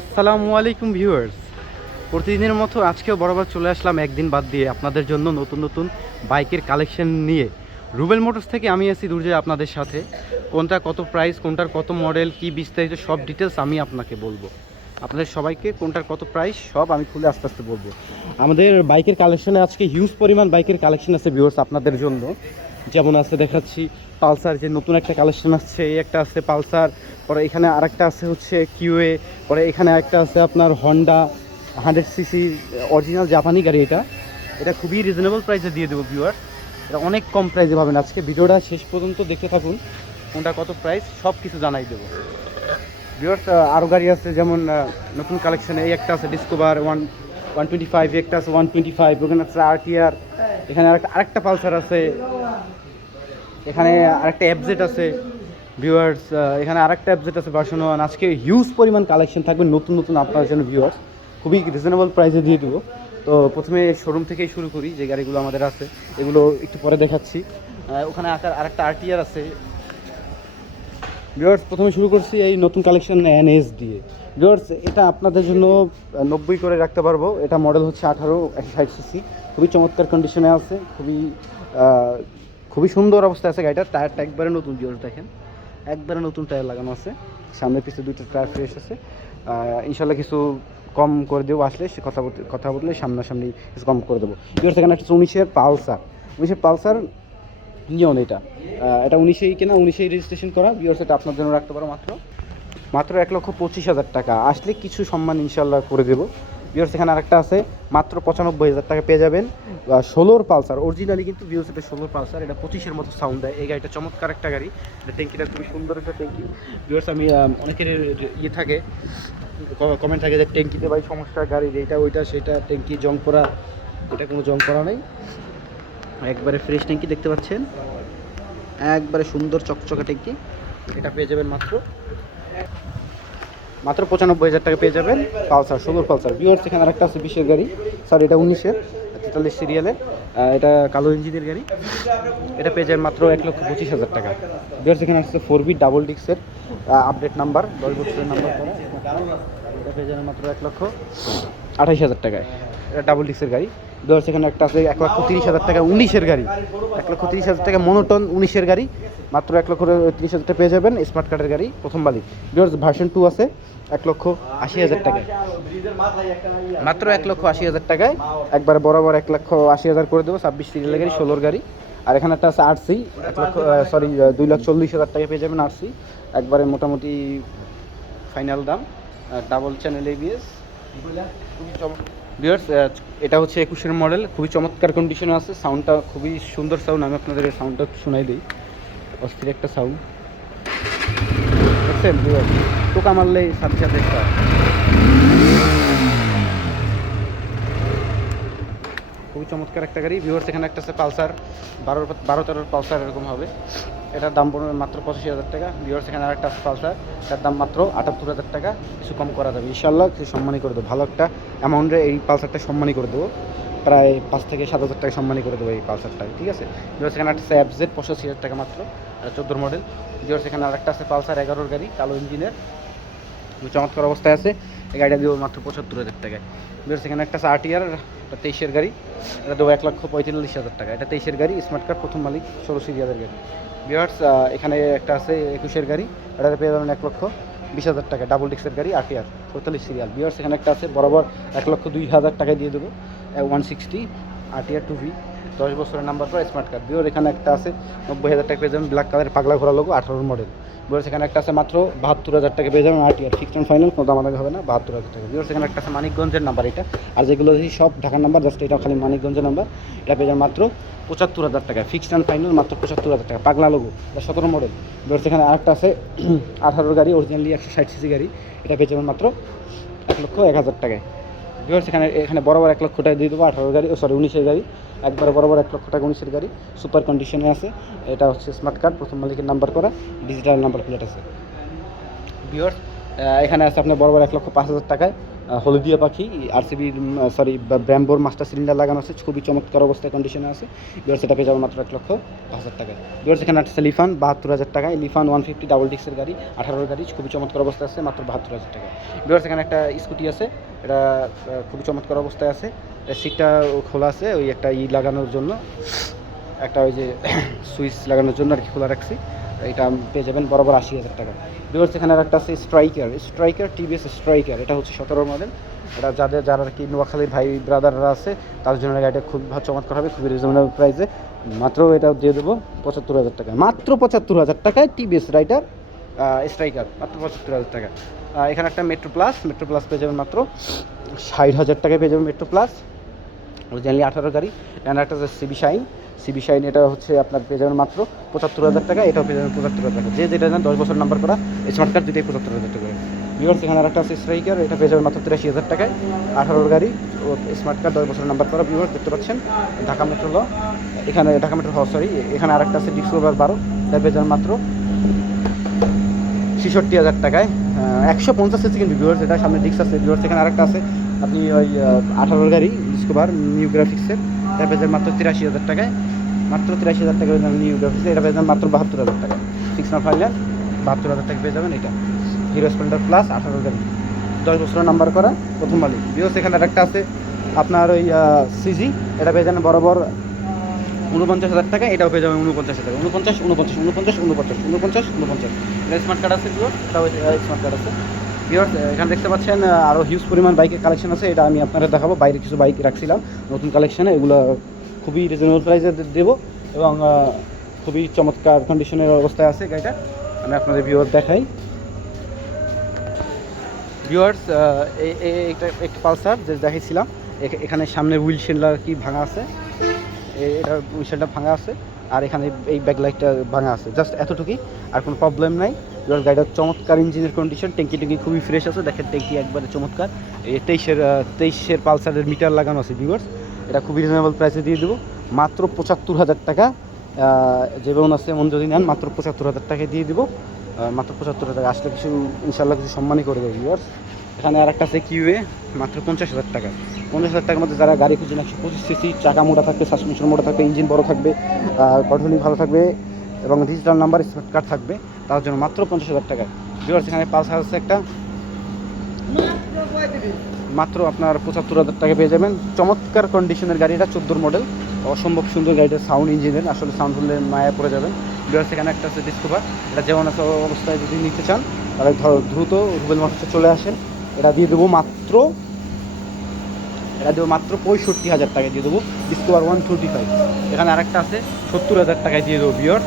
আসসালামু আলাইকুম ভিউয়ার্স। প্রতিদিনের মতো আজকেও বরাবর চলে আসলাম একদিন বাদ দিয়ে আপনাদের জন্য নতুন নতুন বাইকের কালেকশন নিয়ে। রুবেল মোটরস থেকে আমি আছি দুর্জয় আপনাদের সাথে। কোনটা কত প্রাইস, কোনটার কত মডেল, কি বিস্তারিত সব ডিটেলস আমি আপনাকে বলবো। আপনাদের সবাইকে কোনটার কত প্রাইস সব আমি খুলে আস্তে আস্তে বলবো। আমাদের বাইকের কালেকশনে আজকে হিউজ পরিমাণ বাইকের কালেকশন আছে ভিউয়ার্স আপনাদের জন্য। যেমন আছে দেখাচ্ছি পালসার, যে নতুন একটা কালেকশন আসছে, এই একটা আছে পালসার, পরে এখানে আরেকটা আছে হচ্ছে কিউএ, পরে এখানে একটা আছে আপনার হন্ডা 100 সিসি অরিজিনাল জাপানি গাড়ি। এটা খুবই রিজনেবল প্রাইসে দিয়ে দেবো ভিউয়ার। এটা অনেক কম প্রাইসে পাবেন। আজকে ভিডিওটা শেষ পর্যন্ত দেখতে থাকুন, কোনটা কত প্রাইস সব কিছু জানাই দেবো ভিউয়ার্স। আরও গাড়ি আছে, যেমন নতুন কালেকশানে এই একটা আছে ডিসকভার 125, একটা আছে 125, ওখানে আছে আরটিআর, এখানে আরেকটা পালসার আছে, এখানে আরেকটা এফজেড আছে ভিউয়ার্স, এখানে আরেকটা এফজেড আছে ভার্সন 1। আজকে হিউজ পরিমাণ কালেকশন থাকবে নতুন নতুন আপনার জন্য ভিউয়ার্স, খুবই রিজনেবল প্রাইসে দিয়ে দেবো। তো প্রথমে শোরুম থেকেই শুরু করি, যে গাড়িগুলো আমাদের আছে এগুলো একটু পরে দেখাচ্ছি। ওখানে আরেকটা আরটিআর আছে ভিউয়ার্স। প্রথমে শুরু করছি এই নতুন কালেকশন এনএস দিয়ে ভিউয়ার্স। এটা আপনাদের জন্য 90 করে রাখতে পারবো। এটা মডেল হচ্ছে 18 160 সিসি, খুবই চমৎকার কন্ডিশনে আছে, খুবই সুন্দর অবস্থায় আছে গাড়িটা। টায়ারটা একবারে নতুন ভিউয়ার্স, দেখেন একবারে নতুন টায়ার লাগানো আছে, সামনে পিছনে দুইটা টায়ার ফ্রেশ আছে। ইনশাল্লাহ কিছু কম করে দেবো, আসলে সে কথা বললে সামনাসামনি কিছু কম করে দেবো ভিউয়ার্স। এখানে একটা 19-এর পালসার নিয়ন। এটা 19-এই কেনা, 19-এই রেজিস্ট্রেশন করা ভিউয়ার্স। এটা আপনার জন্য রাখতে পারো মাত্র 1,25,000 টাকা। আসলে কিছু সম্মান ইনশাল্লাহ করে দেবো ভিউয়ার্স। এখানে আরেকটা আছে মাত্র 95,000 টাকা পেয়ে যাবেন, 16-র পালসার অরিজিনালি, কিন্তু ভিউয়ার্স এটা 16-র পালসার। এটা 25-এর মতো সাউন্ড দেয় এই গাড়িটা, চমৎকার একটা গাড়ি। এটা ট্যাঙ্কিটা খুবই সুন্দর একটা ট্যাঙ্কি ভিউয়ার্স। আমি অনেকের থাকে কমেন্ট থাকে যে ট্যাঙ্কিতে ভাই সমস্যা গাড়ির, এইটা ওইটা সেটা, ট্যাঙ্কি জং করা। এটা কোনো জং করা নেই, একবারে ফ্রেশ ট্যাঙ্কি দেখতে পাচ্ছেন, একবারে সুন্দর চকচকে ট্যাঙ্কি। এটা পেয়ে যাবেন মাত্র 95,000 টাকা পেয়ে যাবেন, পালসার 16 পালসার ভিউয়ার্স। এখানে আরেকটা আছে 20-এর গাড়ি, সরি এটা 19-এর 43 সিরিয়ালের, এটা কালো ইঞ্জিনের গাড়ি। এটা পেয়ে যাবেন মাত্র 1,25,000 টাকা ভিউয়ার্স। এখানে আসছে 4B ডাবল ডিক্সের আপডেট নাম্বার, 10 বছরের নাম্বার করা। এটা পেয়ে যাবেন মাত্র 1,28,000 টাকায়, এটা ডাবল ডিক্সের গাড়ি ভিউয়ার্স। এখানে একটা আছে 1,30,000 টাকা 19-এর গাড়ি, 1,30,000 টাকা মনোটন 19-এর গাড়ি, মাত্র 1,30,000 টাকা পেয়ে যাবেন, স্মার্ট কার্ডের গাড়ি, প্রথম মালিক ভিউয়ার্স। ভার্সন 2 আছে 1,80,000 টাকায়, মাত্র 1,80,000 টাকায় একবারে বরাবর 1,80,000 করে দেবো। 26 সিরিয়ালের গাড়ি, 16-র গাড়ি। আর এখানে একটা আছে আরসি 2,40,000 টাকা পেয়ে যাবেন আরসি, একবারে মোটামুটি ফাইনাল দাম, ডাবল চ্যানেল এবিএস ভিউয়ার্স। এটা হচ্ছে 21-এর মডেল, খুবই চমৎকার কন্ডিশনে আছে, সাউন্ডটা খুবই সুন্দর সাউন্ড। আমি আপনাদের এই সাউন্ডটা শোনাই দিই, অস্থির একটা সাউন্ড দেখছেন ভিউয়ার্স, টোকা মারলেই সাথে সাথে start। খুবই চমৎকার একটা গাড়ি ভিউয়ার্স। এখানে একটা আছে পালসার 12-13 পালসার এরকম হবে, এটার দাম পড়বে মাত্র 85,000 টাকা ভিউয়ার্স। এখানে আরেকটা আছে পালসার, তার দাম মাত্র 78,000 টাকা, কিছু কম করা যাবে ইনশাল্লাহ, কিছু সম্মানই করে দেবো, ভালো একটা অ্যামাউন্টে এই পালসারটা সম্মানই করে দেবো, প্রায় 5 থেকে 7,000 টাকা সম্মানই করে দেবো এই পালসারটা, ঠিক আছে ভিউয়ার্স। এখানে একটা আছে এফজেড 85,000 টাকা মাত্র, 14 মডেল ভিউয়ার্স। এখানে আরেকটা আছে পালসার 11-র গাড়ি, কালো ইঞ্জিনের, চমৎকার অবস্থায় আছে, এই গাড়িটা দেবো মাত্র 75,000 টাকায় ভিউয়ার্স। এখানে একটা আছে আরটিআর, এটা 23-এর গাড়ি, এটা দেবো 1,45,000 টাকা, এটা 23-এর গাড়ি, স্মার্ট কার্ড, প্রথম মালিক, 16 সিরিয়ালের গাড়ি ভিউয়ার্স। এখানে একটা আছে 21-এর গাড়ি, এটাতে পেয়ে যাবেন 1,20,000 টাকা, ডাবল ডিক্সের গাড়ি, আরটিআর 44 সিরিয়াল ভিউয়ার্স। এখানে একটা আছে বরাবর 1,02,000 টাকায় দিয়ে দেবো, 160 আরটিআর 2V, 10 বছরের নাম্বার করা, স্মার্ট কার্ড ভিউয়ার। এখানে একটা আছে 90,000 টাকা পেয়ে যাবেন, ব্ল্যাক কালারের পাগলা ঘোরা লোগো, 18 মডেল ভিউয়ার্স। এখানে একটা আছে মাত্র 72,000 টাকা পেয়ে যাবেন, আরটিআর ফিক্সড অ্যান্ড ফাইনাল, কোনো দামাদামি হবে না, 72,000 টাকা ভিউয়ার্স। এখানে একটা আছে মানিকগঞ্জের নাম্বার এটা, আর যেগুলো সব ঢাকার নাম্বার, জাস্ট এটা খালি মানিকগঞ্জের নাম্বার, এটা পেয়ে যাবেন মাত্র 75,000 টাকা ফিক্সড অ্যান্ড ফাইনাল, মাত্র 75,000 টাকা, পাগলা লোগো, এটা 17 মডেল ভিউয়ার্স। এখানে আরেকটা আছে 18-র গাড়ি, অরিজিনালি 160 সিসি গাড়ি, এটা পেয়ে যাবেন মাত্র 1,01,000 টাকায় ভিউয়ার্স। এখানে বরাবর 1 লক্ষ টাকা দিয়ে দেবো, 18-র গাড়ি, 19-এর গাড়ি, একবারে বরাবর 1 লক্ষ টাকা 19-এর গাড়ি, সুপার কন্ডিশনে আছে। এটা হচ্ছে স্মার্ট কার্ড, প্রথম মালিকের নাম্বার করা, ডিজিটাল নাম্বার প্লেট আছে ভিউয়ার্স। এখানে আছে আপনার বরাবর 1,05,000 টাকায় হলদিয়া পাখি আরসিবির ব্র্যাম্বোর মাস্টার সিলিন্ডার লাগানো আছে, খুবই চমৎকার অবস্থায় কন্ডিশনে আছে। ভিউয়ার্স এটা পেয়ে যাবে মাত্র 1,05,000 টাকায়। ভিউয়ার্স এখানে একটা লিফান 72,000 টাকায়, লিফান 150 ডাবল ডিক্সের গাড়ি, 18 গাড়ি, খুবই চমৎকার অবস্থায় আছে, মাত্র 72,000 টাকায়। ভিউয়ার্স এখানে একটা স্কুটি আছে, এটা খুবই চমৎকার অবস্থায় আছে, সিটটা খোলা আছে, ওই একটা লাগানোর জন্য, একটা ওই যে সুইচ লাগানোর জন্য আর কি খোলা রাখছি। এটা পেয়ে যাবেন বরাবর 80,000 টাকা। ভিউয়ার্স এখানে একটা আছে স্ট্রাইকার টিভিএস স্ট্রাইকার, এটা হচ্ছে 17 মডেল। এটা যারা আর কি নোয়াখালীর ভাই ব্রাদাররা আছে তার জন্য গাড়িটা খুব চমৎকার হবে, খুবই রিজনেবল প্রাইসে। মাত্র এটা দিয়ে দেবো 75,000 টাকা, মাত্র 75,000 টাকায় টিভিএস স্ট্রাইকার, মাত্র 75,000 টাকা। এখানে একটা মেট্রো প্লাস পেয়ে যাবেন মাত্র 60,000 টাকায় পেয়ে যাবেন মেট্রো প্লাস, অরিজিনালি 18 গাড়ি। এখানে একটা আছে সিবি শাইন, এটা হচ্ছে আপনার পেয়ে যাবেন মাত্র 75,000 টাকা, এটাও পেয়ে যাবেন 75,000 টাকা। যেটা নেন 10 বছর নাম্বার করা স্মার্ট কার্ড দুটোই 75,000 টাকা। ভিউয়ার্স এখানে আরেকটা আছে স্ট্রাইকার, এটা পেয়ে যাবেন মাত্র 83,000 টাকায়, 18 গাড়ি ও স্মার্ট কার্ড 10 বছর নাম্বার করা। ভিউয়ার্স দেখতে পাচ্ছেন ঢাকা মেট্রো এখানে আরেকটা আছে ডিসকভার 12, এটা পেয়ে যাবেন মাত্র 66,000 টাকায়, 150 সিসি কিন্তু। ভিউয়ার্স এটা সামনে ডিস্ক আছে। ভিউয়ার্স এখানে আরেকটা আছে আপনি ওই 18 গাড়ি ডিসকভার নিউ গ্রাফিক্সের, এটা পেয়ে যাবেন মাত্র 83,000 টাকায়, মাত্র 83,000 টাকা নিউ গ্রাফিক্স, এটা পেয়ে যাবেন মাত্র 72,000 টাকা। 6 না ফাইনাল 72,000 টাকা পেয়ে যাবেন। এটা হিরো স্প্লেন্ডার প্লাস 18 গাড়ি 10 বছরের নাম্বার করা, প্রথম মালিক। ভিউয়ার্স এখানে আরেকটা আছে আপনার ওই সিজি, এটা পেয়ে যাবেন বরাবর 49,000 টাকা, এটাও পেয়ে যাবেন 49,000 টাকা, 49 এটা স্মার্ট কার্ড আছে। ভিউয়ার্স এটাও স্মার্ট কার্ড আছে। ভিউয়ার্স এখানে দেখতে পাচ্ছেন আরও হিউজ পরিমাণ বাইকের কালেকশন আছে, এটা আমি আপনাদের দেখাবো। বাইরে কিছু বাইক রাখছিলাম নতুন কালেকশানে, এগুলো খুবই রিজনেবল প্রাইসে দেবো এবং খুবই চমৎকার কন্ডিশনের অবস্থায় আছে গাড়িটা। আমি আপনাদের ভিউয়ার দেখাই। ভিউয়ার্স একটা পালসার যে দেখাইছিলাম, এখানে সামনে হুইল শেল্ডার কি ভাঙা আছে, এটা হুইল শেল্ডার ভাঙা আছে, আর এখানে এই ব্যাকলাইটটা ভাঙা আছে, জাস্ট এতটুকুই, আর কোনো প্রবলেম নাই। এবার গাড়িটার চমৎকার ইঞ্জিনের কন্ডিশন, ট্যাঙ্কি খুবই ফ্রেশ আছে, দেখেন ট্যাঙ্কি একবারে চমৎকার। এই 23-এর পালসারের মিটার লাগানো আছে। ভিউয়ার্স এটা খুবই রিজনেবল প্রাইসে দিয়ে দেবো মাত্র 75,000 টাকা। যেমন আছে এমন যদি নেন মাত্র 75,000 টাকায় দিয়ে দেবো, মাত্র 75,000 টাকা। আসলে কিছু ইনশাল্লাহ কিছু সম্মানই করে দেবো। ভিউয়ার্স এখানে আরেকটা আছে কিউএ, মাত্র 50,000 টাকা। 50,000 টাকার মধ্যে যারা গাড়ি খুঁজছেন, 125 সিসি, চাকা মোটা থাকবে, সাসপেনশন মোটা থাকবে, ইঞ্জিন বড় থাকবে, গঠনই ভালো থাকবে এবং ডিজিটাল নাম্বার স্মার্ট কার্ড থাকবে, তার জন্য মাত্র 50,000 টাকা। ভিউয়ার্স এখানে পালসার আছে একটা, মাত্র আপনার 75,000 টাকা পেয়ে যাবেন। চমৎকার কন্ডিশনের গাড়ি, এটা 14 মডেল, অসম্ভব সুন্দর গাড়িটার সাউন্ড ইঞ্জিনের, আসলে সাউন্ড হলে মায়া পড়ে যাবেন। ভিউয়ার্স এখানে একটা আছে ডিসকভার, এটা যেমন আছে অবস্থায় যদি নিতে চান তাহলে দ্রুত রুবেল মোটরসে চলে আসেন। এটা দিয়ে দেবো মাত্র 65,000 টাকায় দিয়ে দেবো, ডিসকভার 125। এখানে আরেকটা আছে 70,000 টাকায় দিয়ে দেবো। ভিউয়ার্স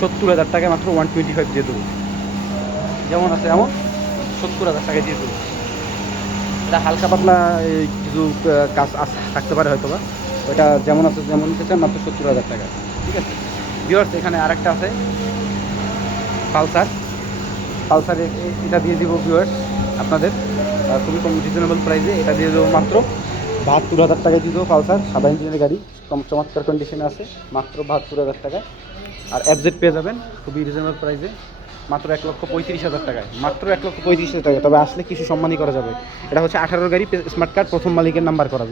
70,000 টাকায় মাত্র 125 দিয়ে দেবো, যেমন আছে এমন 70,000 টাকায় দিয়ে দেবো। এটা হালকা পাতলা কিছু কাজ থাকতে পারে হয়তো বা, ওইটা যেমন আছে যেমন নিতে চান মাত্র 70,000 টাকা, ঠিক আছে। ভিউয়ার্স এখানে আরেকটা আছে পালসার, এটা দিয়ে দিব ভিউয়ার্স আপনাদের খুবই কম রিজনেবল প্রাইসে, এটা দিয়ে দেবো মাত্র 72,000 টাকায় দিয়ে দেবো। পালসার সাদা ইঞ্জিনের গাড়ি, চমৎকার কন্ডিশনে আছে, মাত্র 72,000 টাকায়। আর এফজেড পেয়ে যাবেন খুবই রিজনেবল প্রাইসে, মাত্র 1,35,000 টাকায়, মাত্র 1,35,000 টাকা। তবে আসলে কিছু সম্মানই করা যাবে। এটা হচ্ছে 18 গাড়ি, স্মার্ট কার্ড, প্রথম মালিকের নাম্বার করা।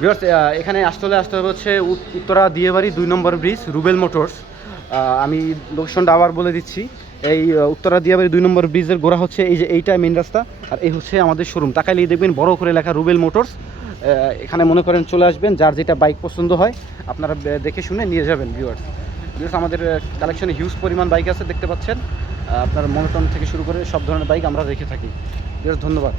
ভিউয়ার্স এখানে আসতে হবে হচ্ছে উত্তরা দিয়েবাড়ি 2 নম্বর ব্রিজ, রুবেল মোটরস। আমি লোকেশনটা আবার বলে দিচ্ছি, এই উত্তরা দিয়াবাড়ি 2 নম্বর ব্রিজের গোড়া হচ্ছে এই যে এইটা মেন রাস্তা, আর এই হচ্ছে আমাদের শোরুম। তাকাইলেই দেখবেন বড় করে লেখা রুবেল মোটরস। এখানে মনে করেন চলে আসবেন, যার যেটা বাইক পছন্দ হয় আপনারা দেখে শুনে নিয়ে যাবেন। ভিউয়ার্স আমাদের কালেকশনে হিউজ পরিমাণ বাইক আছে, দেখতে পাচ্ছেন। আপনার মনোটন থেকে শুরু করে সব ধরনের বাইক আমরা রেখে থাকি। ভিউয়ার্স ধন্যবাদ।